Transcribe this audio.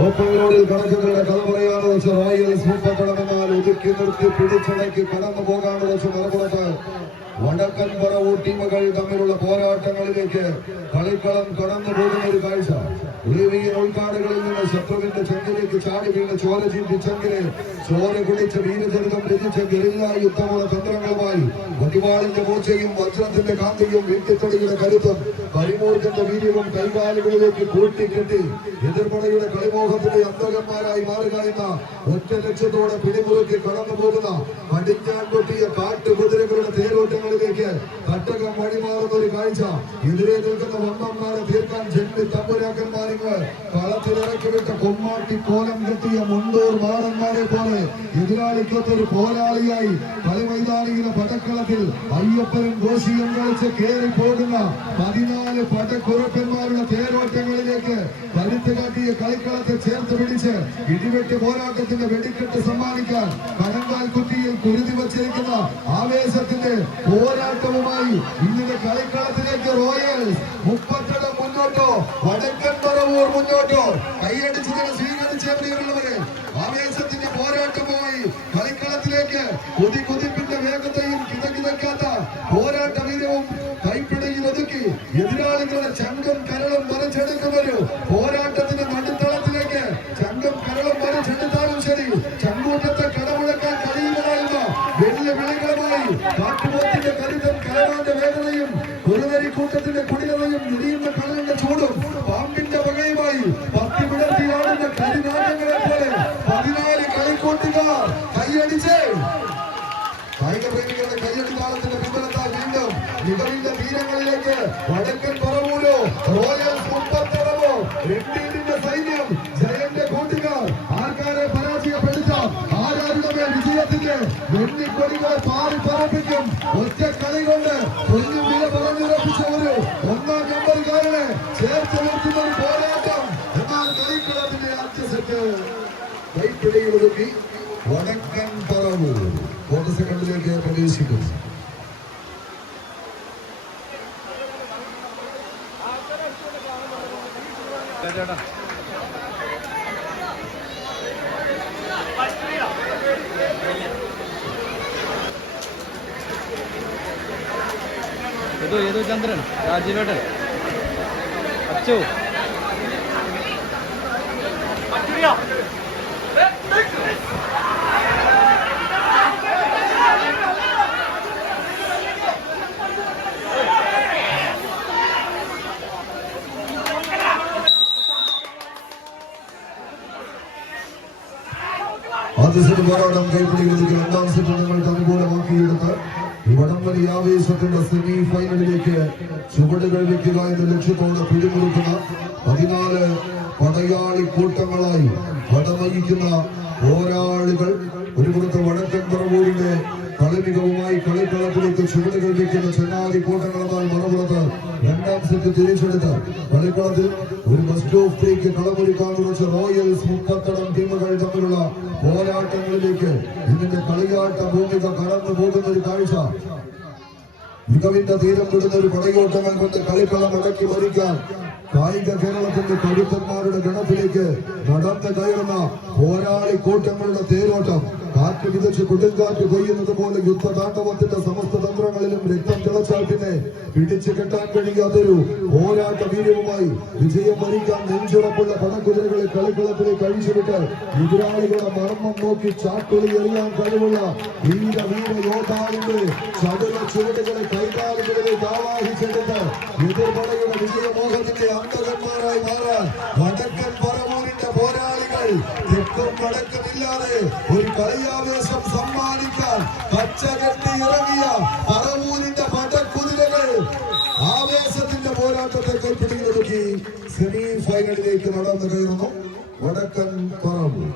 Open റോഡിൽ കണക്കുകളുടെ കഥ വെച്ച് റോയൽസ് മുപ്പത്തണമെന്നാൽ ഒതുക്കി നിർത്തി പിടിച്ചടക്കി കടന്നു വടക്കൻ പറവൂർ ടീമുകൾ തമ്മിലുള്ള പോരാട്ടങ്ങളിലേക്ക് കളിക്കളം കടന്നു പോകുന്ന ഒരു കാഴ്ച. ദേവിയൻ ഉൾക്കാടുകളിൽ നിന്ന് ശത്രുവിന്റെ ചെങ്കിലേക്ക് ചാടി വീണ് ചോര ചിന്തിച്ചെങ്കിൽ ചോര കുടിച്ച് വീരചരിതം രചിച്ച ഗറില്ല യുദ്ധമുള്ള തന്ത്രങ്ങളുമായി വടിവാളിന്റെ മൂർച്ചയും വജ്രത്തിന്റെ കാന്തിയും വീട്ടിത്തൊടിയുടെ കരുത്തും കരിമൂർഖന്റെ വീര്യവും കൈകാലുകളിലേക്ക് കൂട്ടിക്കെട്ടി എതിർപടയുടെ കളിമോഹത്തിന്റെ അന്തകന്മാരായി മാറുക എന്ന ഒറ്റ ലക്ഷ്യത്തോടെ പിടിമുറുക്കി കടന്നു പോകുന്ന പടിഞ്ഞാൻ കൊട്ടിയ വിട്ട കൊമ്മാട്ടി കോലം കെട്ടിയ മുണ്ടൂർ ബാലന്മാരെ പോലെ എതിരാളിക്കൊത്തൊരു പോരാളിയായി കളിമൈതാനിയിലെ പടക്കളത്തിൽ അയ്യപ്പനും ഗോശിയും കളിച്ച് കയറി പോകുന്ന പതിനാല് പടക്കുറപ്പന്മാരുടെ തേരോട്ടങ്ങളിലേക്ക് കരുത്ത് കാട്ടിയ കളിക്കളത്തെ ചേർത്ത് പിടിച്ച് ഇടിവെട്ട് പോരാട്ടത്തിന്റെ വെടിക്കെട്ട് സമ്മാനിക്കാൻ പഴങ്കാൽ കുട്ടിയിൽ കുരുതി വച്ചിരിക്കുന്ന ആവേശത്തിന്റെ പോരാട്ടവുമായി ഇന്നിന്റെ കളിക്കളത്തിലേക്ക് റോയൽസ് മുപ്പത്തെട്ട് മുന്നോട്ടോ പറവൂർ കൈയടിച്ചതിനെ സ്വീകരിച്ചവരെയുള്ളവരെ ആവേശത്തിന്റെ പോരാട്ടവുമായി കളിക്കളത്തിലേക്ക് കൊതി കൊതിപ്പിന്റെ വേഗതയും കിതക്കിതക്കാത്ത പോരാട്ട വീരവും കൈപ്പിടയിൽ ഒതുക്കി എതിരാളികളുടെ ചങ്കം കരളും മറിച്ചെടുക്കുന്നൊരു പോരാട്ടത്തിന്റെ നടുത്തളത്തിലേക്ക് കരളും മറിച്ചെടുത്താലും ശരി. ചങ്കൂറ്റത്തെ വടക്കൻ പറവൂരോ? സൂപ്പർ പറവോ? രണ്ടീടിന്റെ സൈന്യം ജയന്റെ കൂട്ടുകാർ. ആർക്കാരെ പരാജയപ്പെടുത്ത. ആരാരുടെ മേൽ വിജയത്തിന്റെ വെണ്ണിക്കൊടികളെ പാറി പറപ്പിക്കും. ഒറ്റ കളി കൊണ്ട് പൊന്നും വില പറഞ്ഞുറപ്പിച്ച ഒരു ഒന്നാം നമ്പറുകാരനെ ചേർത്ത് നിർത്തുന്ന ഒരു പോരാട്ടം. എന്നാൽ കളിക്കളത്തിന്റെ അഞ്ച് സെറ്റ് കൈപ്പിടിയിൽ ഒതുക്കി വടക്കൻ പറവൂർ. ഫോർട്ട് സെക്കൻഡിലേക്ക് പ്രവേശിക്കും ഏതോ ഏതോ ചന്ദ്രൻ? രാജീവേട്ടൻ. അച്ചു. ആദ്യ സെറ്റ് പോരാട്ടം കൈപ്പിടികളിലേക്ക് രണ്ടാം സെറ്റ് നിങ്ങൾക്ക് അനുകൂലമാക്കിയെടുത്ത് വടംവലി ആവേശത്തിന്റെ സെമി ഫൈനലിലേക്ക് ചുവടുകൾ വെക്കുക എന്ന ലക്ഷ്യത്തോടെ പിടിമുറുക്കുന്ന പതിനാല് പടയാളി കൂട്ടങ്ങളായി വടമയിക്കുന്ന പോരാളികൾ. ഒരു പുറത്ത് വടക്കൻ പറവൂരിന്റെ കളിമികവുമായി കളിക്കളത്തിലേക്ക് ചുവടുകൾ വെക്കുന്ന ചെന്നാതി കൂട്ടങ്ങളുമായി മറുപുറത്ത് സെറ്റ് തിരിച്ചെടുത്ത് കളിക്കളത്തിൽ ഒരു ബസ് ത്രീക്ക് കളമൊരുക്കാൻ കുറച്ച് റോയൽസ് മുപ്പത്തടം ടീമുകൾ തമ്മിലുള്ള പോരാട്ടങ്ങളിലേക്ക് ഇതിന്റെ കളിയാട്ട ഭൂമിക കടന്നു പോകുന്ന ഒരു കാഴ്ച. മികവിന്റെ തീരം വിടുന്ന ഒരു പടയോട്ടങ്ങൾ കൊണ്ട് കളിക്കളം അടക്കി ഭരിക്കാൻ കായിക കേരളത്തിന്റെ കരുത്തന്മാരുടെ ഗണത്തിലേക്ക് നടന്നു കയറുന്ന പോരാളി കൂട്ടങ്ങളുടെ തേരോട്ടം. കാറ്റ് വിതച്ച് കൊടുങ്കാറ്റ് കൊയ്യുന്നത് പോലെ യുദ്ധതാണ്ഡവത്തിന്റെ സമസ്ത തന്ത്രങ്ങളിലും രക്തം തിളച്ചാൽ പിന്നെ പിടിച്ചു കെട്ടാൻ കഴിയാത്തൊരു പോരാട്ട വീര്യവുമായി വിജയം വരിക്കാൻ നെഞ്ചുറപ്പുള്ള പടക്കുതിരകളെ കളിക്കളത്തിലേക്ക് അഴിച്ചുവിട്ട് എതിരാളികളുടെ മർമ്മം നോക്കി ചാട്ടുളി എറിയാൻ കഴിവുള്ള വീര വീര യോദ്ധാവിന്റെ ചടുല ചുവടുകളെ കൈകാലുകളിലേക്ക് ആവാഹിച്ചെടുത്ത് എതിർപടയുടെ തെക്കും വടക്കുമില്ലാതെ ഒരു കളിയാവേശം സമ്മാനിക്കാൻ പച്ച കെട്ടി ഇറങ്ങിയ പറവൂരിന്റെ പടക്കുതിരകൾ ആവേശത്തിന്റെ പോരാട്ടത്തെ കൈപ്പിടിയിലൊതുക്കി സെമി ഫൈനലിലേക്ക് നടന്നു കയറുന്നു. വടക്കൻ പറവൂർ.